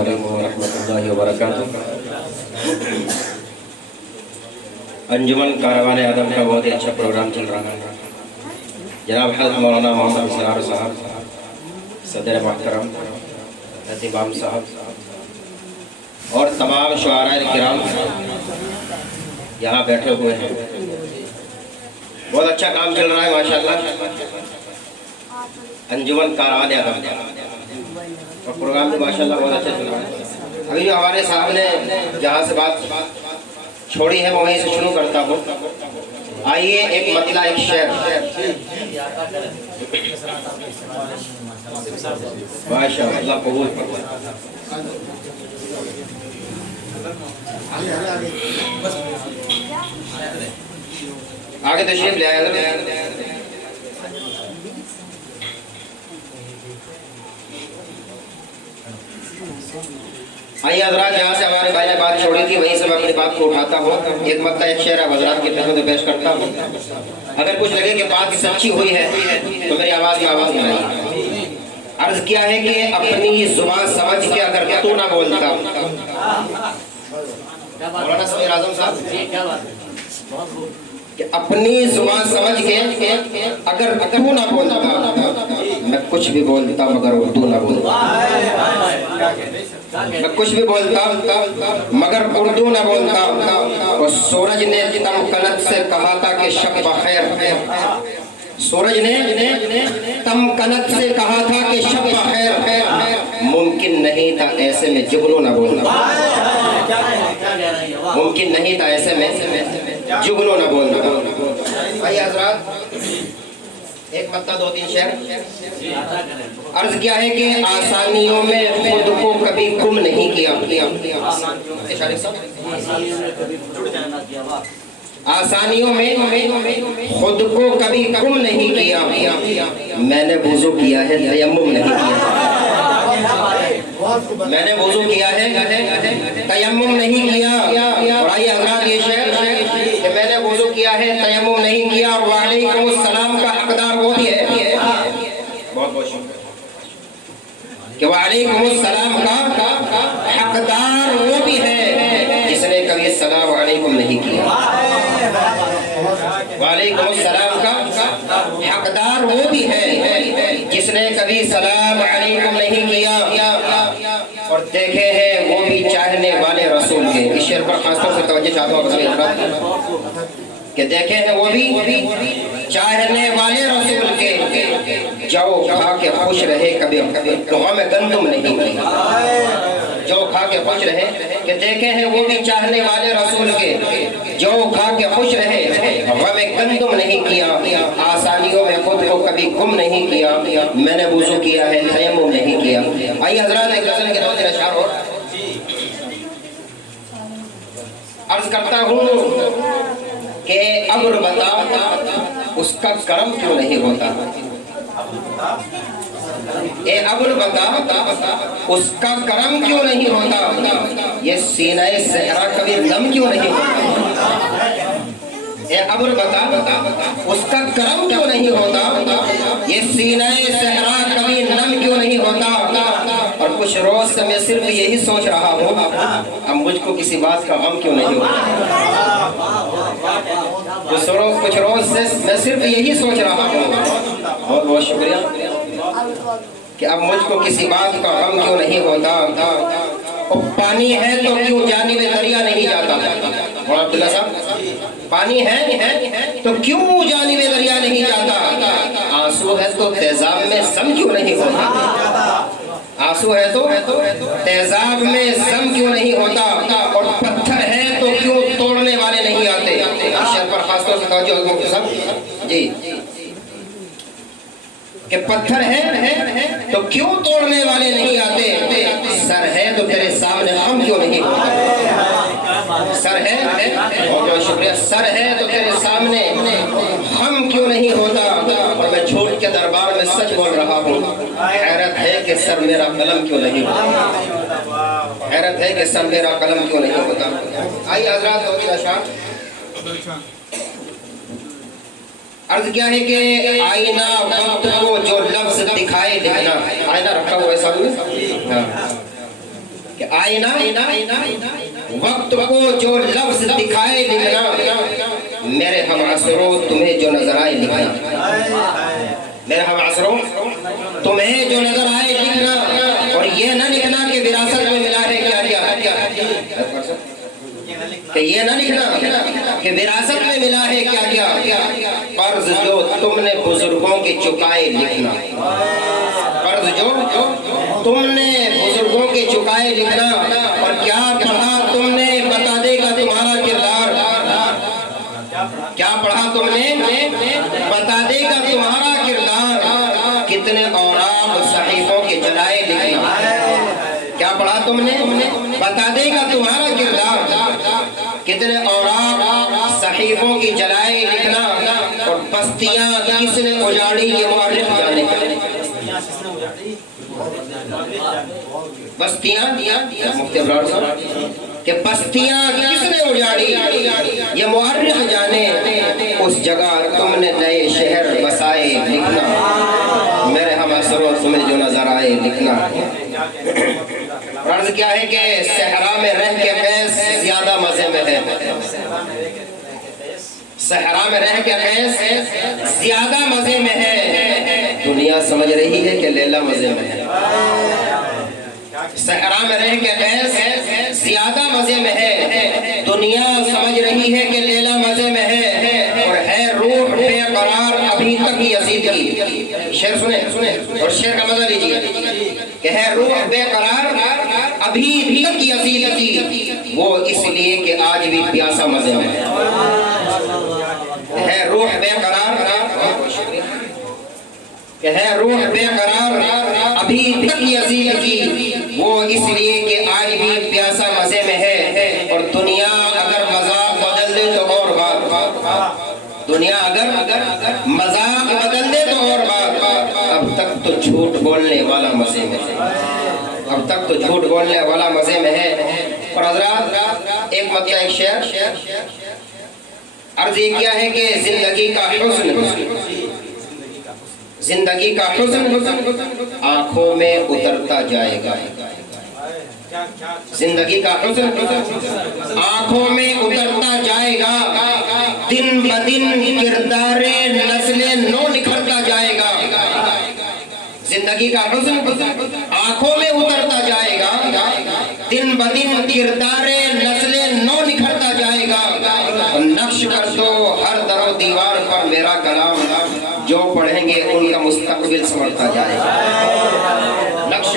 علیکم ورحمۃ اللہ وبرکاتہ۔ انجمن کاروان ادب کا بہت ہی اچھا پروگرام چل رہا ہے۔ جناب حضرت مولانا محمد اسرار صاحب، صدر محترم امام صاحب اور تمام شعراء کرام یہاں بیٹھے ہوئے ہیں۔ بہت اچھا کام چل رہا ہے ماشاءاللہ۔ انجمن کاروان ادب اور پروگرام بھی ماشاءاللہ بہت اچھا چل رہا ہے۔ ابھی جو ہمارے صاحب نے جہاں سے بات چھوڑی ہے وہیں سے شروع کرتا ہوں۔ آئیے ایک مطلع، ایک شعر۔ ماشاءاللہ قبول فرمائے۔ آگے تشریف لے آئے۔ آئیے حضرات، جہاں سے ہمارے بھائی نے بات چھوڑی تھی وہیں سے میں اپنی بات کو اٹھاتا ہوں۔ ایک مطلع، ایک شعر حضرات کی خدمت میں پیش کرتا ہوں۔ اگر کچھ لگے کہ بات سچی ہوئی ہے تو میری آواز میں آواز بنائیے۔ عرض کیا ہے کہ اپنی زبان سمجھ کے اگر تو نہ بولتا، مولانا سمیر اعظم صاحب، کہ اپنی زبان سمجھ کے اگر تو نہ بولتا، میں کچھ بھی بولتا مگر اردو نہ بولتا۔ میں کچھ بھی بولتا مگر اردو نہ بولتا۔ اور سورج نے تمکنت سے کہا تھا کہ شب بخیر، سورج نے تمکنت سے کہا تھا کہ شب بخیر، ممکن نہیں تھا ایسے میں جگنو نہ بولنا، ممکن نہیں تھا ایسے میں جگنو نہ بولنا۔ بھائی حضرات، ایک مطلع، دو تین شعر۔ عرض کیا ہے کہ آسانیوں میں خود کو کبھی گم نہیں کیا، آسانیوں میں خود کو کبھی گم نہیں کیا، میں نے وضو کیا ہے تیمم نہیں کیا، میں نے وضو کیا ہے تیمم نہیں کیا۔ اور آئیے حضرات یہ شعر کہ میں نے وضو کیا ہے تیمم نہیں کیا، اور وعلیکم السلام کا حقدار وہ بھی ہے، بہت بہت شکریہ، کہ وعلیکم السلام کا حقدار وہ بھی ہے جس نے کبھی السلام علیکم نہیں کیا۔ وعلیکم السلام کا حقدار وہ بھی ہے جس نے کبھی سلام علیکم نہیں کیا۔ اور دیکھے ہیں وہ بھی چاہنے والے رسول کے، اس شعر پر خاص طور سے توجہ چاہتا ہوں کہ دیکھے ہیں وہ بھی چاہنے والے رسول کے، جو کھا کے خوش رہے کبھی غم گندم نہیں کیا، جو کھا کے خوش رہے، کہ دیکھے ہیں وہ بھی چاہنے والے رسول کے، جو کھا کے خوش رہے غم گندم نہیں کیا، آسانیوں میں خود کو کبھی گم نہیں کیا، میں نے وضو کیا ہے تیمم نہیں کیا۔ آئیے حضرات، ایک غزل کے دو تین اشعار اور عرض کرتا ہوں کہ ابر بتا اس کا کرم کیوں نہیں ہوتا، اے ابر بتا اس کا کرم کیوں نہیں ہوتا، یہ سینہ صحرا کبھی نم کیوں نہیں ہوتا، اے ابر بتا اس کا کرم کیوں نہیں ہوتا، یہ سینہ صحرا کبھی نم کیوں نہیں ہوتا۔ اور کچھ روز سے میں صرف یہی سوچ رہا ہوں، اب مجھ کو کسی بات کا غم کیوں نہیں ہوتا، کچھ روز سے میں صرف یہی سوچ رہا ہوں، بہت بہت شکریہ، کہ اب مجھ کو کسی بات کا غم کیوں نہیں ہوتا۔ پانی ہے تو کیوں جانب دریا نہیں جاتا، مولانا عبداللہ صاحب، پانی ہے تو کیوں جانب دریا نہیں جاتا، آنسو ہے تو تیزاب میں سم کیوں نہیں ہوتا، آنسو ہے تو تیزاب میں سم کیوں نہیں ہوتا، اور پتھر ہے تو کیوں توڑنے والے نہیں آتے۔ شعر پر خاص طور سے توجہ مفتی صاحب جی، کہ پتھر ہے تو کیوں توڑنے والے نہیں آتے، سر ہے تو تیرے سامنے ہم کیوں نہیں ہوتا، سر ہے، بہت بہت شکریہ، سر ہے تو تیرے سامنے ہم کیوں نہیں ہوتا۔ اور میں جھوٹ کے دربار میں سچ بول رہا ہوں، حیرت ہے کہ سر میرا قلم کیوں نہیں ہوتا، حیرت ہے کہ سر میرا قلم کیوں نہیں ہوتا۔ آئیے حضرات، دو تین اشعار۔ عرض کیا ہے کہ آئینہ وقت کو جو لفظ دکھائے دینا، آئینہ رکھا ہوا ہے سامنے، کہ آئینہ وقت کو جو لفظ دکھائے لکھنا، میرے ہم عصروں تمہیں جو نظر آئے لکھنا، میرے ہم عصروں تمہیں جو نظر آئے لکھنا، اور یہ نہ لکھنا کہ وراثت میں ملا ہے کیا کیا، کہ یہ نہ لکھنا کہ وراثت میں ملا ہے کیا کیا، قرض جو تم نے بزرگوں کے چکائے لکھنا، قرض جو تم نے بزرگوں کے چکائے لکھنا، اور کیا پڑھا تم نے بتا دے گا تمہارا کردار، کیا پڑھا تم نے بتا دے گا تمہارا کردار، کتنے اوراق صحیفوں کے جلائے لکھنا، کیا پڑھا تم نے بتا دے گا تمہارا کردار، کتنے اوراق صحیفوں کی جلائے لکھنا، اور بستیاں کس نے اجاڑی یہ مورخ جانے، بستیاں مفتی ابرار صاحب کہ بستیاں کس نے اجاڑی یہ مورخ جانے، اس جگہ تم نے نئے شہر بسائے لکھنا، میرے ہم عصروں تمہیں جو نظر آئے لکھنا۔ عرض کیا ہے کہ صحرا میں رہ کے قیس زیادہ مزے میں ہے، صحرا میں رہ کے قیس زیادہ مزے میں ہے، دنیا سمجھ رہی ہے کہ لیلا مزے میں ہے، صحرا میں رہ کے قیس زیادہ مزے میں ہے، دنیا سمجھ رہی ہے کہ لیلا مزے میں ہے، اور ہے روح بے قرار ابھی تک یزید کی، شعر سنیں اور شعر کا مزہ لیجیے کہ ہے روح بے قرار ابھی تک یزید کی، وہ اس لیے کہ آج بھی پیاسا مزے میں ہے روح بے قرار، کہ ہے روح بے قرار ابھی تک یزید کی، وہ اس لیے کہ آج بھی پیاسا مزے میں ہے، اور دنیا اگر مذاق بدل دے تو اور بات، دنیا اگر مذاق بدل دے تو اور بات، اب تک تو جھوٹ بولنے والا مزے میں ہے، اب تک تو جھوٹ بولنے والا مزے میں ہے۔ اور حضرات ایک مطلع ایک شعر عرض یہ کیا ہے کہ زندگی کا حسن، زندگی کا حسن آنکھوں میں اترتا جائے گا، زندگی کا حسن آنکھوں میں اترتا جائے گا، دن بدن کردار نسل نو نکھرتا جائے گا، زندگی کا حسن آنکھوں میں اترتا جائے گا، دن بدن کردار نسل نو نکھرتا جائے گا، نقش کر دو ہر در و دیوار پر میرا کلام، جو پڑھیں گے ان کا مستقبل سنورتا جائے گا، نقش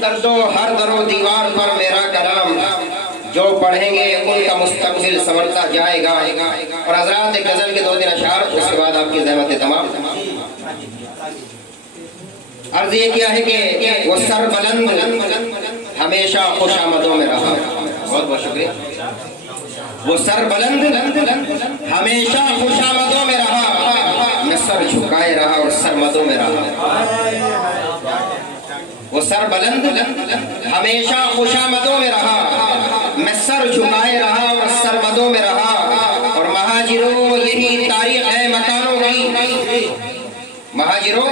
کر دو ہر در و دیوار پر میرا کلام، جو پڑھیں گے ان کا مستقبل سنورتا جائے گا۔ اور حضرات ایک غزل کے 2-3 اشعار، اس کے بعد آپ کی زحمت تمام۔ عرض یہ کیا ہے کہ وہ سر بلند ہمیشہ خوش آمدوں میں رہا، بہت بہت شکریہ، وہ سر بلند ہمیشہ خوش آمدوں میں رہا، میں سر جھکائے رہا اور سرمدوں میں رہا، وہ سر بلند ہمیشہ خوش آمدوں میں رہا، میں سر جھکائے رہا اور سرمدوں میں رہا، اور مہاجروں یہی تاریخ ہے مکانوں کی، مہاجروں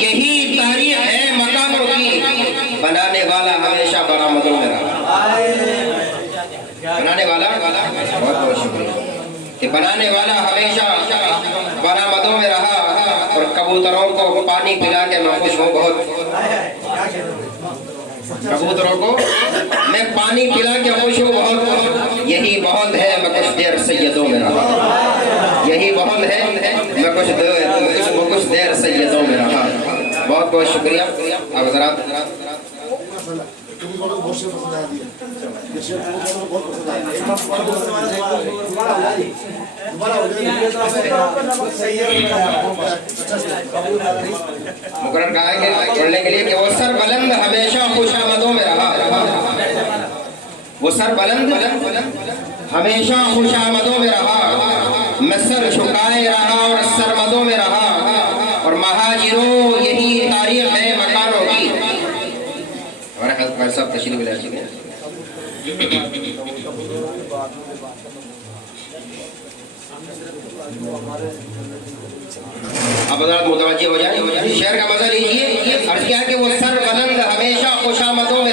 یہی تاریخ ہے مکانوں کی، بنانے والا ہمیشہ برآمدوں میں رہا، بنانے والا بہت بہت شکریہ کہ بنانے والا ہمیشہ برآمدوں میں رہا، اور کبوتروں کو پانی پلا کے میں خوش ہوں بہت، کبوتروں کو میں پانی پلا کے خوش ہوں بہت، یہی بہت ہے میں کچھ دیر سیدوں میں رہا، یہی بہت ہے میں کچھ دیر سیدوں میں رہا، بہت بہت شکریہ۔ اب حضرات مقرر کہا ہے کہ پڑھنے کے لیے کہ وہ سر بلند ہمیشہ خوش آمدوں میں رہا، وہ سر بلند ہمیشہ خوش آمدوں میں رہا، میں سر جھکائے رہا اور سرمدوں میں رہا، اور مہاجروں یہی تاریخ ہے مکانوں کی۔ ہمارے حضرت بھائی صاحب تشریف لے چکے ہیں۔ اب حضرات متوجہ ہو جائیں، شعر کا مزہ لیجیے۔ عرض کیا کہ وہ سر بلند ہمیشہ خوش آمدوں میں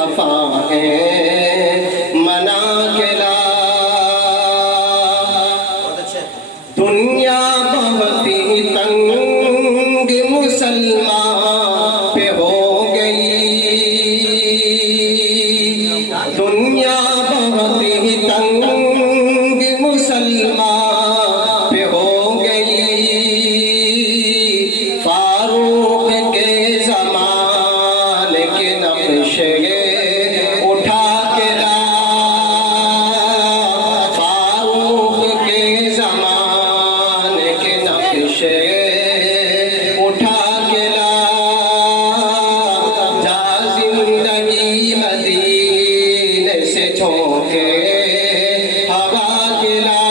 خفا ہے منا کے لا دنیا بہت ہی تنگ مسلمان پہ ہو گئی دنیا بہت ہی تنگ مسلمان پہ ہو گئی فاروق کے زمان کے نقشے اٹھا کے لا فاروق کے زمان کے نقشے اٹھا کے لا جا زندگی مدینے سے جھونکے ہوا کے لا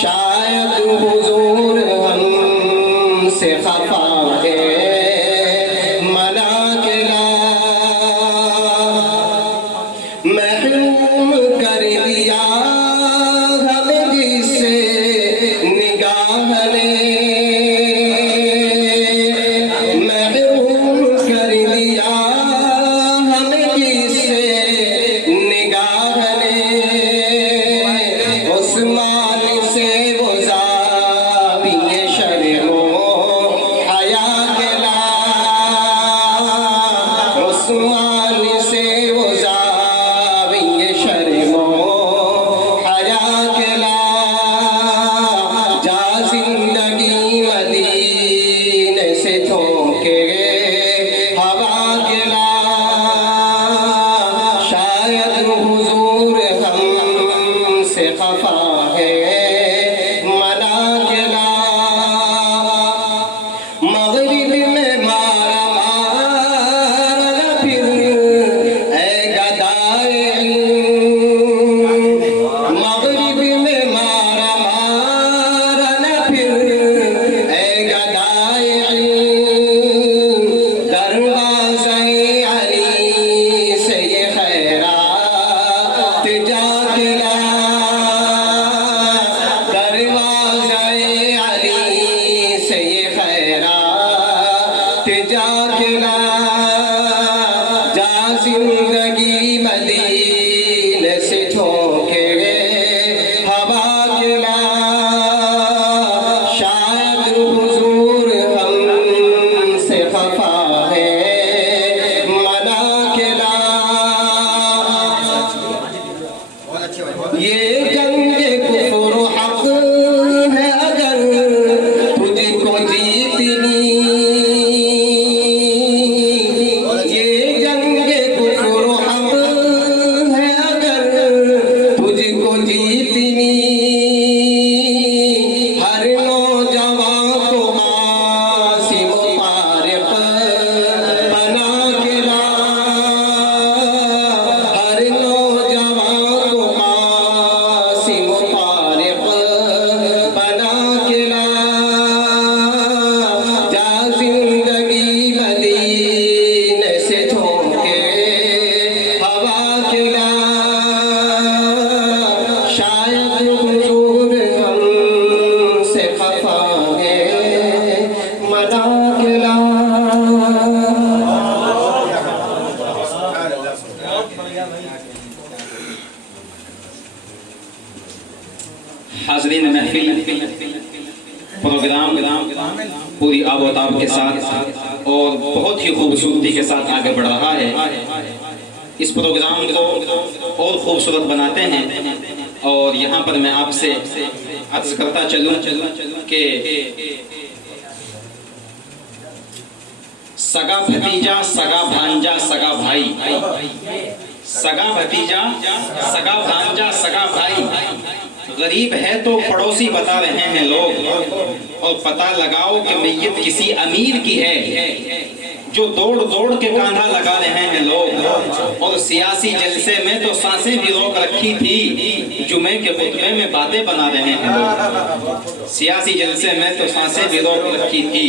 شاید حضور ہم سے خفا ہے منا کے لا محروم کر دیا ہمیں جس سے نگاہ نے محروم کر دیا ہمیں جس سے نگاہ نے عثمان سے وہ زاویہ شرم و حیا کے لا عثمان سے وہ زاویہ شرم و حیا کے لا جا زندگی مدینے سے جھونکے ہوا کے لا شاید حضور ہم سے خفا ہے منا کے لا مغرب میں مارا مارا پھر اے گدائے علم مغرب میں مارا مارا پھر اے گدائے علم دروازہ علی سے یہ خیرات جا کے لا دروازہ علی سے یہ خیرات جا کے لا جا زندگی مدینے سے جھونکے ہوا کے لا شاید حضور ہم سے خفا ہے منا کے لا یہ جنگ کفر و حق ہے اگر تجھ کو جیتنی یہ جنگ کفر و حق ہے اگر تجھ کو جیتنی ہر نوجوان کو قاسم و طارق بنا کے لا ہر نوجوان کو قاسم و طارق بنا کے لا جا زندگی مدینے سے جھونکے ہوا کے لا شاید حضور ہم سے خفا ہے منا کے لا حاضرین محفل پروگرام پوری آب و تاب کے ساتھ اور بہت ہی خوبصورتی کے ساتھ آگے بڑھ رہا ہے اس پروگرام کو اور خوبصورت بناتے ہیں اور یہاں پر میں آپ سے عرض کرتا چلوں کہ سگا بھتیجا سگا بھانجا سگا بھائی سگا بھتیجا سگا بھانجا سگا بھائی غریب ہے تو پڑوسی بتا رہے ہیں لوگ اور پتہ لگاؤ کہ میت کسی امیر کی ہے جو دوڑ دوڑ کے کاندھا لگا رہے ہیں لوگ اور سیاسی جلسے میں تو سانسیں بھی روک رکھی تھی جمعے کے خطبے میں باتیں بنا رہے ہیں لوگ سیاسی جلسے میں تو سانسیں بھی روک رکھی تھی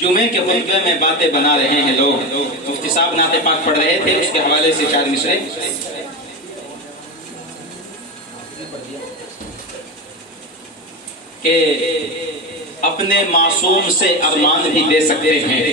جمعے کے خطبے میں باتیں بنا رہے ہیں لوگ مفتی صاحب نعت پاک پڑھ رہے تھے اس کے حوالے سے 4 مصرے کہ اپنے معصوم سے ارمان بھی دے سکتے ہیں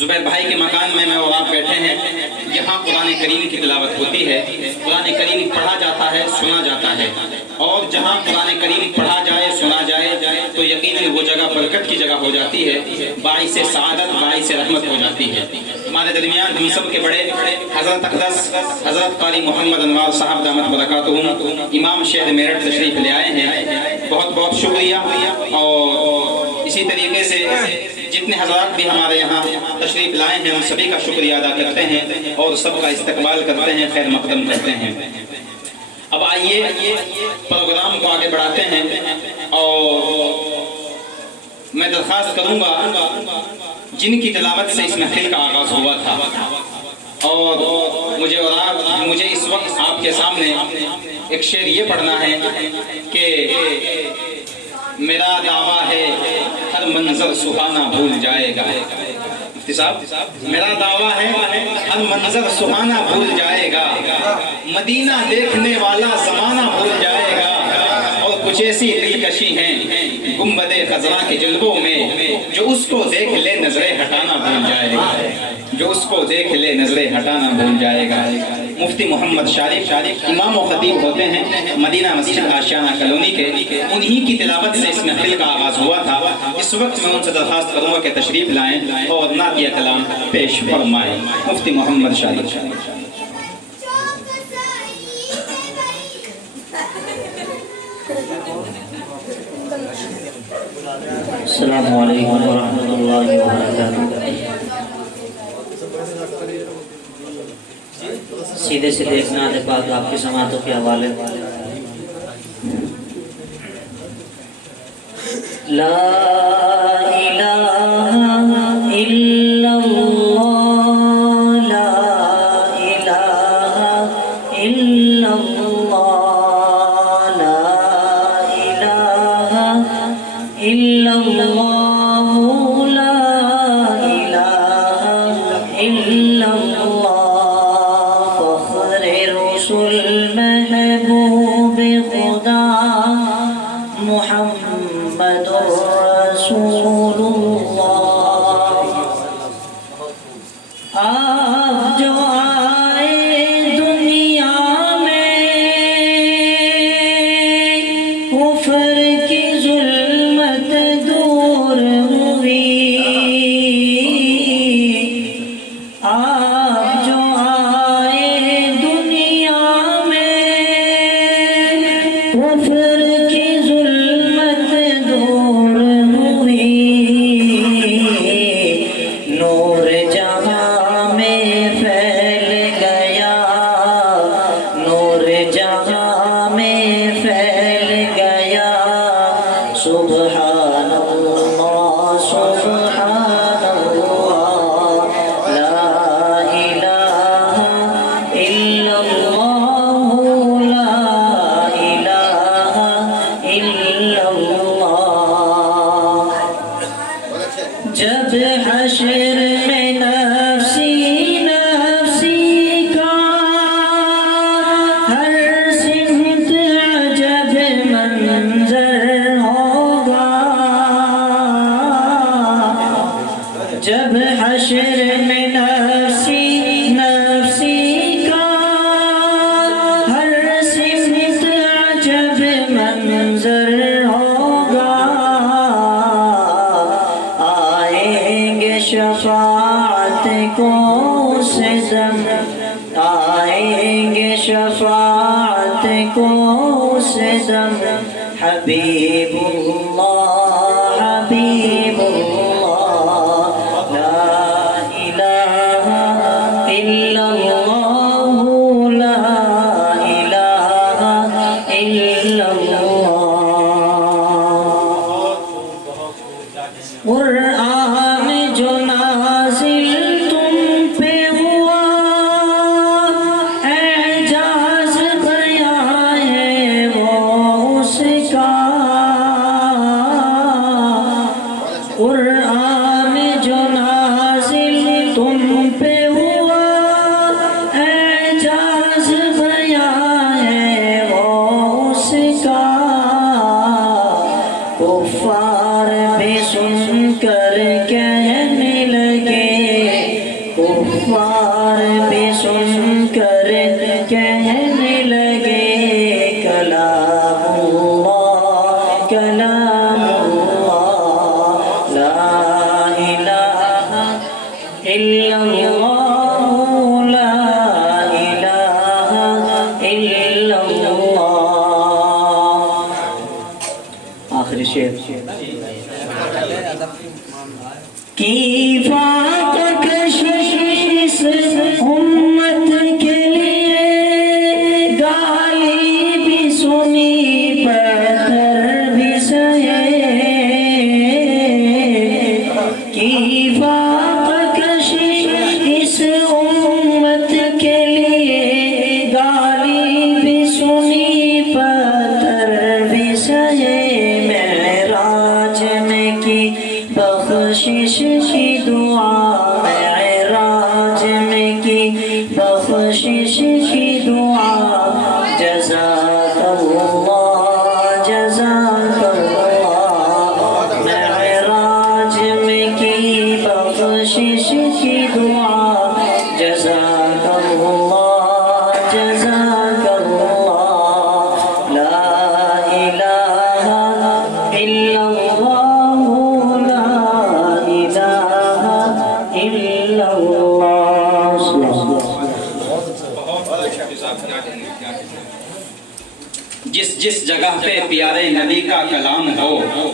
زبیر بھائی کے مکان میں اور آپ بیٹھے ہیں، یہاں قرآن کریم کی تلاوت ہوتی ہے، قرآن کریم پڑھا جاتا ہے، سنا جاتا ہے، اور جہاں قرآن کریم پڑھا جائے، سنا جائے تو یقیناً وہ جگہ برکت کی جگہ ہو جاتی ہے، باعث سعادت، باعث رحمت ہو جاتی ہے۔ ہمارے درمیان ہم سب کے بڑے حضرت اقدس حضرت قاری محمد انوار صاحب دامت برکاتہم امام شہر میرٹھ تشریف لے آئے ہیں، بہت بہت شکریہ۔ اور اسی طریقے سے جتنے حضرات بھی ہمارے یہاں تشریف لائے ہیں ان سبھی کا شکریہ ادا کرتے ہیں اور سب کا استقبال کرتے ہیں، خیر مقدم کرتے ہیں۔ اب آئیے پروگرام کو آگے بڑھاتے ہیں، اور میں درخواست کروں گا جن کی تلاوت سے اس محفل کا آغاز ہوا تھا، اور مجھے اس وقت آپ کے سامنے ایک شعر یہ پڑھنا ہے کہ میرا دعویٰ ہے ہر منظر سہانا بھول جائے گا۔ مفتی صاحب، میرا دعویٰ ہے ہر منظر سہانا بھول جائے گا، مدینہ دیکھنے والا زمانہ بھول جائے گا، اور کچھ ایسی دلکشی ہیں گنبد خضرا کے جلووں میں، جو اس کو دیکھ لے نظریں ہٹانا بھول جائے گا، جو اس کو دیکھ لے نظریں ہٹانا بھول جائے گا۔ مفتی محمد شارف امام و خطیب ہوتے ہیں مدینہ مسجد آشیانہ کالونی کے، انہی کی تلاوت سے اس محفل کا آغاز ہوا تھا۔ اس وقت میں ان سے درخواست کروں گا کہ تشریف لائیں اور نعتیہ کلام پیش فرمائیں۔ مفتی محمد شارف۔ السلام علیکم ورحمۃ اللہ وبرکاتہ۔ سیدھے سے دیکھنا نعت پاک آپ کی سماعتوں کے حوالے۔ لا الہ الا اللہ، لا الہ الا اللہ، لا الہ الا اللہ، لا الہ الا اللہ۔ فخر رسول محبوب خدا محمد رسول اللہ۔ آپ جو آئے دنیا میں کفر کی ظلمت دور ہوئی، آپ جو آئے دنیا میں کفر کی ظلمت دور ہوئی، نور جہاں میں پھیل گیا، نور جہاں میں پھیل گیا، سبحان اللہ سبحان اللہ، لا الہ الا اللہ، لا الہ الا اللہ۔ جب حشر میں نفسی نفسی کا ہر سمت عجب منظر ہوگا، جب حشر میں نفسی نفسی کا ہر سمت عجب منظر ہوگا، آئیں گے شفاعت کو سے دم، آئیں گے شفاعت کو سے دم، حبیب اللہ حبیب اللہ، لا الہ الا اللہ، لا الہ الا اللہ۔ قرآن جو نازل تم پہ ہوا، اعجاز بیان ہے وہ اس کا، قرآن جو نازل تم پہ ہوا، اعجاز بیان ہے وہ اس کا، کفار بھی سن کر کہنے لگے، إلا الله لا إله إلا الله آخری شعر کی فاقہ کشش امت کے لیے گالی بھی سنی پتھر بھی سہے کی فاقہ کشش اس امت کے لیے گالی بھی سنی پتھر بھی سہے معراج میں کی بخشش کی دعا معراج میں کی بخشش کی دعا جزاک اللہ جزاک اللہ معراج میں کی بخشش کی دعا جزاک اللہ جزاک اللہ لا الہ الا اللہ لا الہ الا اللہ جس جس جگہ پہ پیارے نبی کا کلام ہو